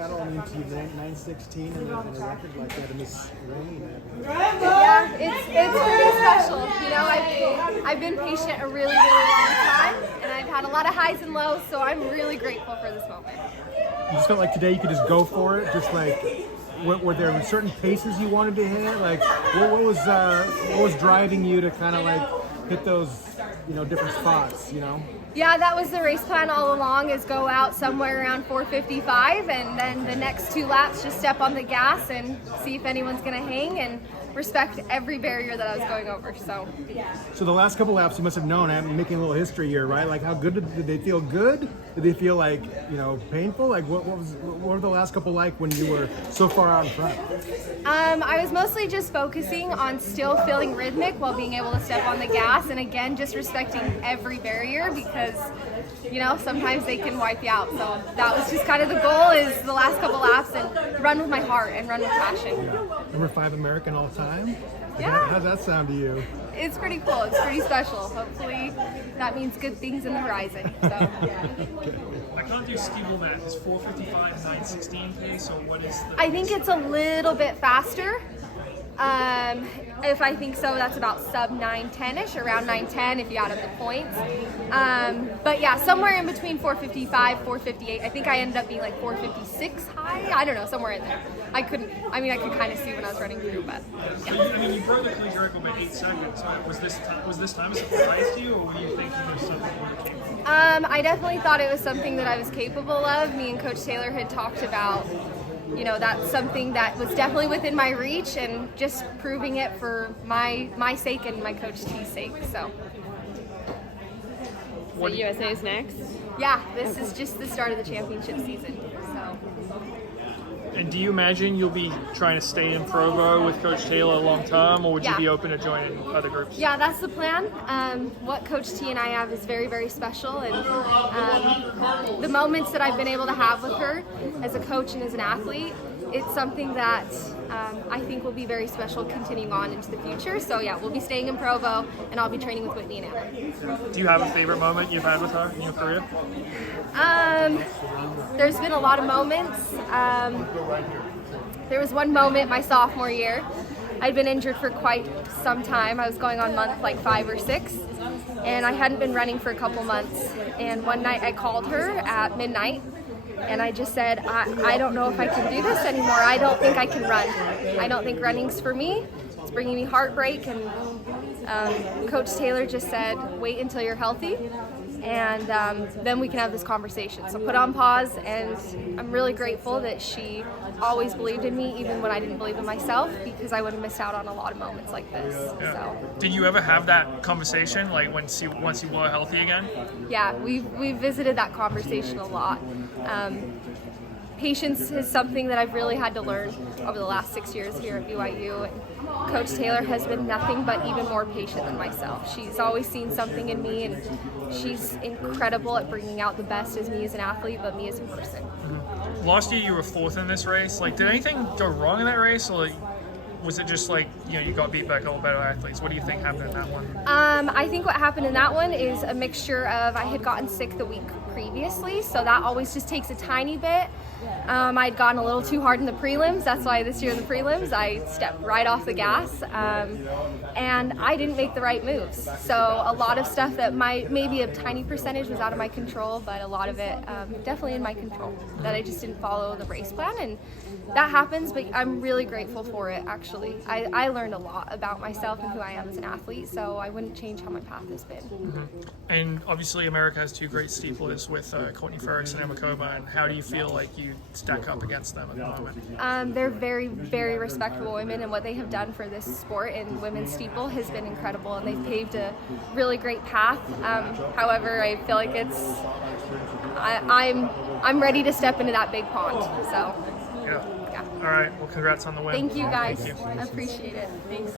Battle into 916 and a record like that in this rain. Yeah, it's pretty special. You know, I've been patient a really long time, and I've had a lot of highs and lows, so I'm really grateful for this moment. You just felt like today you could just go for it, just like. Were there certain paces you wanted to hit? Like, what was driving you to kind of like hit those, different spots? Yeah, that was the race plan all along, is go out somewhere around 4:55, and then the next 2 laps just step on the gas and see if anyone's gonna hang and respect every barrier that I was going over. So the last couple laps you must have known, I'm making a little history here, right? Like, how good did they feel? Good? Did they feel like painful? Like what were the last couple like when you were so far out in front? I was mostly just focusing on still feeling rhythmic while being able to step on the gas, and again just respecting every barrier, because sometimes they can wipe you out. So that was just kind of the goal, is the last couple laps and run with my heart and run with passion. Number 5 American all time? Yeah. How's that sound to you? It's pretty cool. It's pretty special. Hopefully that means good things in the horizon. So. I can't do steeple math. It's 4:55, 9:16 pace. So what is the? I think it's a little bit faster. If I think so, that's about sub 9:10ish, around 9:10 if you add up the points. But yeah, somewhere in between 4:55, 4:58. I think I ended up being like 4:56 high. I don't know, somewhere in there. I could kind of see when I was running through, but yeah. You broke the collegiate record by 8 seconds. Was this time a surprise to you, or were you thinking there's something you were capable of? I definitely thought it was something that I was capable of. Me and Coach Taylor had talked about. That's something that was definitely within my reach, and just proving it for my sake and my Coach T's sake. So USA's next? Yeah, this is just the start of the championship season. So. And do you imagine you'll be trying to stay in Provo with Coach Taylor long term, or would you be open to joining other groups? Yeah, that's the plan. What Coach T and I have is very, very special, and the moments that I've been able to have with her as a coach and as an athlete, it's something that I think will be very special continuing on into the future. So yeah, we'll be staying in Provo, and I'll be training with Whitney and Anna. Do you have a favorite moment you've had with her in your career? There's been a lot of moments. There was one moment my sophomore year. I'd been injured for quite some time. I was going on month like 5 or 6, and I hadn't been running for a couple months. And one night I called her at midnight, and I just said, I don't know if I can do this anymore. I don't think I can run. I don't think running's for me. It's bringing me heartbreak. And Coach Taylor just said, wait until you're healthy, and then we can have this conversation. So put on pause, and I'm really grateful that she always believed in me, even when I didn't believe in myself, because I would have missed out on a lot of moments like this. Yeah. So. Did you ever have that conversation, like once you were healthy again? Yeah, we've visited that conversation a lot. Patience is something that I've really had to learn over the last 6 years here at BYU. And Coach Taylor has been nothing but even more patient than myself. She's always seen something in me, and she's incredible at bringing out the best as me as an athlete, but me as a person. Mm-hmm. Last year you were 4th in this race. Like, did anything go wrong in that race, or was it just like you got beat by a couple better athletes? What do you think happened in that one? I think what happened in that one is a mixture of, I had gotten sick the week previously, so that always just takes a tiny bit. I'd gone a little too hard in the prelims. That's why this year in the prelims I stepped right off the gas, and I didn't make the right moves. So a lot of stuff that maybe a tiny percentage was out of my control, but a lot of it definitely in my control, that I just didn't follow the race plan, and that happens, but I'm really grateful for it, actually. I learned a lot about myself and who I am as an athlete, so I wouldn't change how my path has been. Mm-hmm. And obviously America has 2 great steeplers with Courtney Ferris and Emma Coburn. And how do you feel like you stack up against them at the moment? They're very, very respectable women, and what they have done for this sport in women's steeple has been incredible, and they've paved a really great path. However, I feel like I'm ready to step into that big pond, so. Yeah. All right. Well, congrats on the win. Thank you, guys. Thank you. I appreciate it. Thanks.